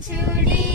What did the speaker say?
to leave.